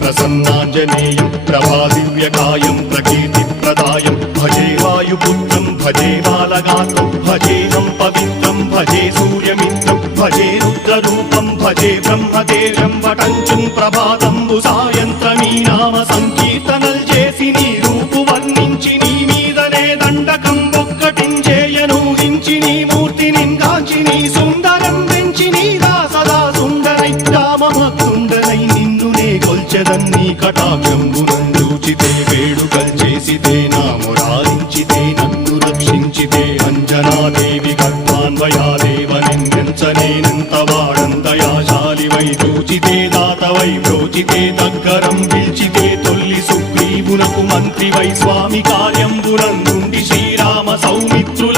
प्रसन्नाञ्जनेयं प्रभादिव्यकायं प्रकीर्तिप्रदायं भजे वायुपुत्रं भजे बालगात्रं भजेहं पवित्रं भजे सूर्यमित्रं भजे रुद्ररूपं भजे ब्रह्मदेव्यं वटञ्चं ప్రభాతంబు సాయంత్రమీ నామ సంకీర్తనల్ చేసి నీ రూపు వర్ణించి నీ మీదనే దండకం ఒక్కటించేయనూహించి నీ మూర్తి నింగాంచి నీ సుందరం పెంచి నీ దాసదా సుందరై రామభక్తుండనై నిన్నునే కొల్చెదన్నీ కటాక్షంబునందూచితే వేడుకల్ చేసితే నా మురారించితే నన్ను రక్షించితే అంజనాదేవి గర్భాన్వయాదేవ నిన్నెంచనేనంత వాడంతయాశాలివై చూచితే దాతవై బ్రోచితే దగ్గరం పిల్చితే తొల్లి సుగ్రీవునకు మంత్రివై స్వామి కార్యంబునందుండి శ్రీరామ సౌమిత్రుల